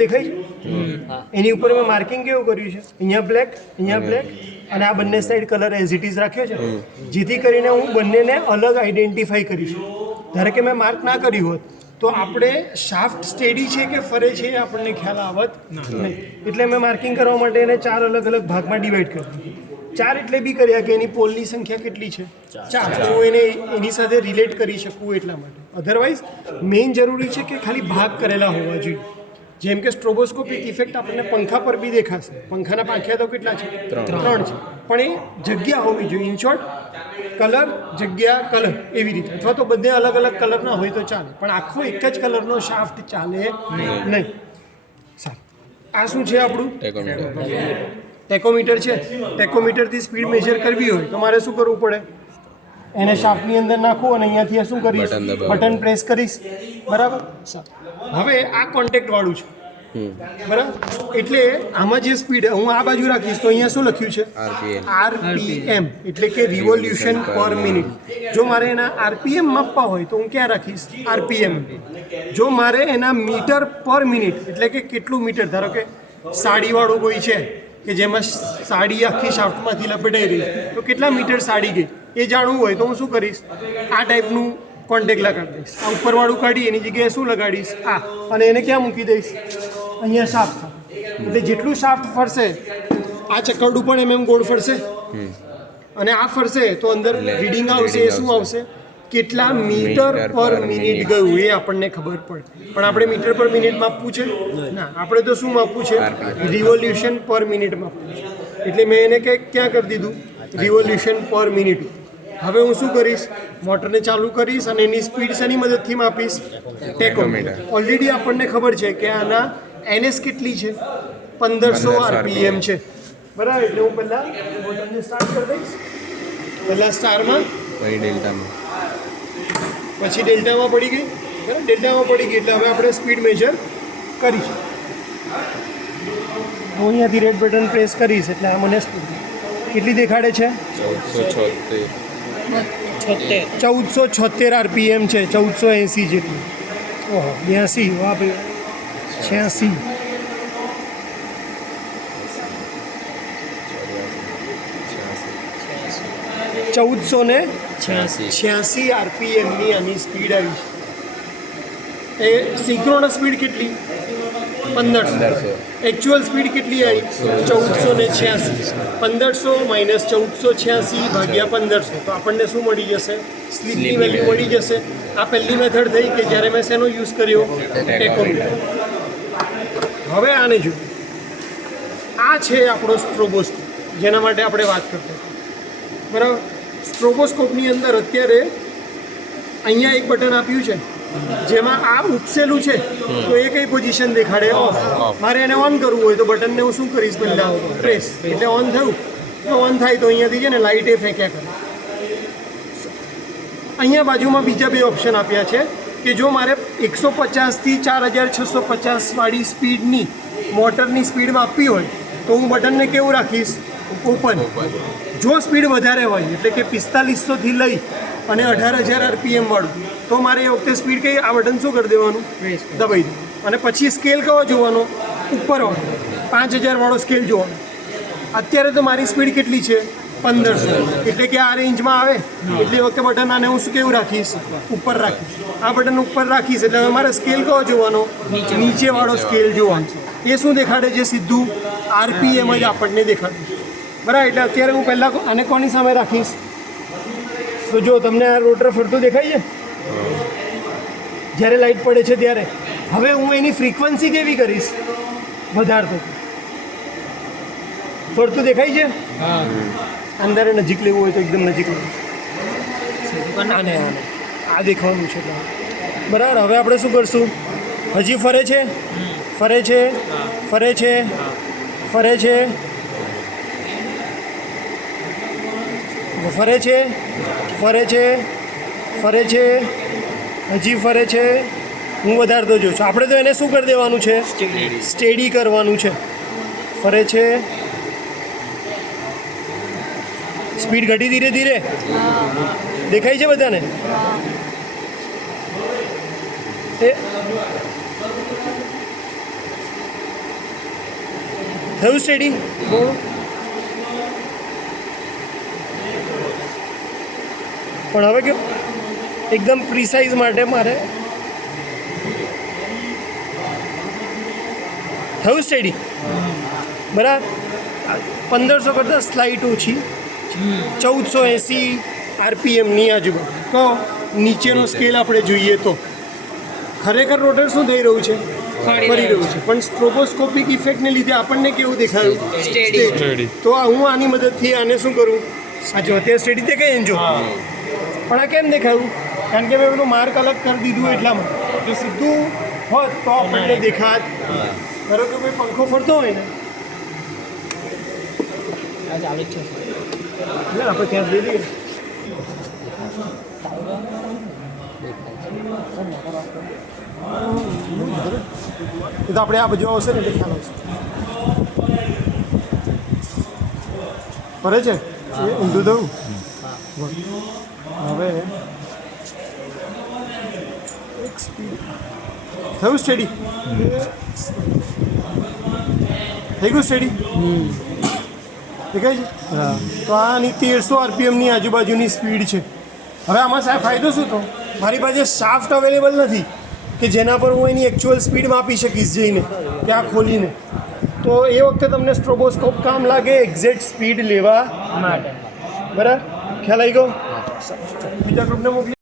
દેખાય એની ઉપર મેં માર્કિંગ કેવું કર્યું છે, અહીંયા બ્લેક અને આ બંને side colour as it is રાખ્યો છે, જેથી કરીને હું બંનેને અલગ આઈડેન્ટિફાઈ કરી શકું. ધારો કે મેં માર્ક ના કર્યું હોત તો આપણે શાફ્ટ સ્ટેડી છે કે ફરે છે એ આપણને ખ્યાલ આવત નહીં. એટલે મેં માર્કિંગ કરવા માટે એને 4 અલગ અલગ ભાગમાં ડિવાઈડ કરી દીધું. 4 એટલે બી કર્યા કે એની પોલની સંખ્યા કેટલી છે, 4, તો એને એની સાથે રિલેટ કરી શકું એટલા માટે. અધરવાઇઝ મેઇન જરૂરી છે કે ખાલી ભાગ કરેલા હોવા જોઈએ. જેમ કે સ્ટ્રોબોસ્કોપિક ઇફેક્ટ આપણને પંખા પર બી દેખાશે. પંખાના પાંખિયા તો કેટલા છે, 3 છે, પણ એ જગ્યા હોવી જોઈએ. ઇન શોર્ટ, કલર જગ્યા કલર એવી રીતે, અથવા તો બધે અલગ અલગ કલરના હોય તો ચાલે, પણ આખો એક જ કલરનો શાફ્ટ ચાલે નહીં. સારું, આ શું છે આપણું ટેકોમીટર છે. ટેકોમીટરથી સ્પીડ મેજર કરવી હોય તો મારે શું કરવું પડે? એને શાફ્ટની અંદર નાખું અને અહીંયાથી શું કરીશ? બટન પ્રેસ કરીશ. બરાબર. હવે આ કોન્ટેક્ટ વાળું છે, બરાબર. એટલે આમાં જે સ્પીડ હું આ બાજુ રાખીશ તો અહીંયા શું લખ્યું છે? RPM, એટલે કે રિવોલ્યુશન પર મિનિટ. જો મારે એના RPM માપવા હોય તો હું ક્યાં રાખીશ? RPM. જો મારે એના મીટર પર મિનિટ, એટલે કે કેટલું મીટર, ધારો કે સાડીવાળું કોઈ છે કે જેમાં સાડી આખી શાફ્ટમાંથી લપેટાઈ રહી તો કેટલા મીટર સાડી ગઈ એ જાણવું હોય તો હું શું કરીશ? આ ટાઈપનું કોન્ટેક્ટ લગાડી દઈશ. આ ઉપરવાળું કાઢી એની જગ્યાએ શું લગાડીશ? આ, અને એને ક્યાં મૂકી દઈશ? અહીંયા શાફ્ટ. એટલે જેટલું શાફ્ટ ફરશે, આ ચક્કરડું પણ એમ ગોળ ફરશે અને આ ફરશે તો અંદર રીડિંગ આવશે. એ શું આવશે? કેટલા મીટર પર મિનિટ ગયું એ આપણને ખબર પડે. પણ આપણે મીટર પર મિનિટ માપવું છે ના, આપણે તો શું માપવું છે? રિવોલ્યુશન પર મિનિટ માપવું છે. એટલે મેં એને ક્યાં કરી દીધું? રિવોલ્યુશન પર મિનિટ. હવે હું શું કરીશ? મોટરને ચાલુ કરીશ અને એની સ્પીડ શેની મદદથી માપીશ? ટેકોમીટર. ઓલરેડી આપણને ખબર છે કે આના NS કેટલી છે? 1500 RPM છે. બરાબર. એટલે હું પહેલાં મોટરને સ્ટાર્ટ કરી દઈશ. પહેલાં સ્ટારમાં, પછી ડેલ્ટામાં પડી ગઈ. બરાબર. ડેલ્ટામાં પડી ગઈ એટલે હવે આપણે સ્પીડ મેજર કરીશું. હું અહીંયાથી રેડ બટન પ્રેસ કરીશ એટલે આ મને સ્પીડ કેટલી દેખાડે છે? 1476 RPM છે. 1480 જેટલી. ઓહો, 82. વાહ ભાઈ, 86. $1486 RPMની આની સ્પીડ આવી છે. એ સિંક્રોનસ સ્પીડ કેટલી? 1500. એકચ્યુઅલ સ્પીડ કેટલી આવી? 1486. 1500 માઇનસ 1486 ભાગ્યા 1500 તો આપણને શું મળી જશે? સ્લીપની વેલ્યુ મળી જશે. આ પહેલી મેથડ થઈ કે જ્યારે મેં શેનો યુઝ કર્યો? ટેકોમીટર. હવે આને જોઈએ. આ છે આપણો સ્ટ્રોબોસ્કોપ, જેના માટે આપણે વાત કરતા હતા. બરાબર. સ્ટ્રોબોસ્કોપની અંદર અત્યારે અહીંયા એક બટન આપ્યું છે જેમાં આ ઉપસેલું છે તો એ કઈ પોઝિશન દેખાડે? ઓફ. મારે એને ઓન કરવું હોય તો બટનને હું શું કરીશ? પહેલાં પ્રેસ, એટલે ઓન થયું તો ઓન થાય તો અહીંયાથી છે ને લાઇટ એ ફેંક્યા કરે. અહીંયા બાજુમાં બીજા 2 ઓપ્શન આપ્યા છે કે જો મારે 150થી 4650 વાળી સ્પીડની મોટરની સ્પીડ માપવી હોય તો હું બટનને કેવું રાખીશ? ઓપન. જો સ્પીડ વધારે હોય, એટલે કે 4500થી લઈ અને 18000 RPM વાળું, તો મારે એ વખતે સ્પીડ કઈ? આ બટન શું કરી દેવાનું? દબાઈ દે. અને પછી સ્કેલ કયો જોવાનો? ઉપરવાળો 5000 વાળો સ્કેલ જોવાનો. અત્યારે તો મારી સ્પીડ કેટલી છે? 1500. એટલે કે આ રેન્જમાં આવે એટલે એ વખતે બટન આને હું શું કેવું રાખીશ? ઉપર રાખીશ. આ બટન ઉપર રાખીશ એટલે હવે મારે સ્કેલ કયો જોવાનો? નીચેવાળો સ્કેલ જોવાનો. એ શું દેખાડે છે? સીધું RPM જ આપણને દેખાડે. બરાબર. એટલે અત્યારે હું પહેલાં આને કોની સામે રાખીશ? તો જો તમને આ રોટર ફરતું દેખાય છે જ્યારે લાઇટ પડે છે ત્યારે. હવે હું એની ફ્રીક્વન્સી કેવી કરીશ? વધારતો. ફરતું દેખાય છે? અંદર નજીક લેવું હોય તો એકદમ નજીક લેવું. આને આ દેખાવાનું છે. બરાબર. હવે આપણે શું કરશું? હજી ફરે છે, ફરે છે, ફરે છે, ફરે છે, ફરે છે, ફરે છે, ફરે છે, હજી ફરે છે. હું વધારતો જોઉં છું. આપણે તો એને શું કરી દેવાનું છે? સ્ટેડી કરવાનું છે. ફરે છે, સ્પીડ ઘટી ધીરે ધીરે દેખાય છે બધાને? એ થયું સ્ટેડી? પણ હવે કેવું એકદમ પ્રિસાઇઝ માટે મારે થયું સ્ટેડી બરાબર. 1500 કરતાં સ્લાઇટ ઓછી, 1480 RPMની આજુબાજુ. તો નીચેનો સ્કેલ આપણે જોઈએ તો ખરેખર રોટર શું થઈ રહ્યું છે? ફરી રહ્યું છે. પણ સ્ટ્રોબોસ્કોપિક ઇફેક્ટને લીધે આપણને કેવું દેખાયું? સ્ટેડી. તો હું આની મદદથી આને શું કરું? આ જો અત્યારે સ્ટેડી દેખાય ને જો, પણ આ કેમ દેખાયું? કારણ કે મેં પેલું માર્ક અલગ કરી દીધું એટલામાં. જો સીધું હોત તો આપણને દેખાત. ધારો કે કોઈ પંખો ફરતો હોય ને, ચાલુ જ છે આપણે ત્યાં જઈ લઈએ. એ તો આપણે આ બાજુ આવશે ને એટલે ખ્યાલ આવશે. ફરે છે એ ઊંધું થયું. હવે એક સ્પીડ થયું સ્ટેડી થઈ ગયું સ્ટેડી દેખાય છે. તો આની 1300 RPMની આજુબાજુની સ્પીડ છે. હવે આમાં સાહેબ ફાયદો શું તો મારી પાસે શાફ્ટ અવેલેબલ નથી કે જેના પર હું એની એકચ્યુઅલ સ્પીડ માપી શકીશ જઈને ત્યાં ખોલીને. તો એ વખતે તમને સ્ટ્રોબોસ્કોપ કામ લાગે એક્ઝેક્ટ સ્પીડ લેવા માટે. બરાબર ખ્યાલ આવી ગયો? બીજા ગ્રુપને મોકલી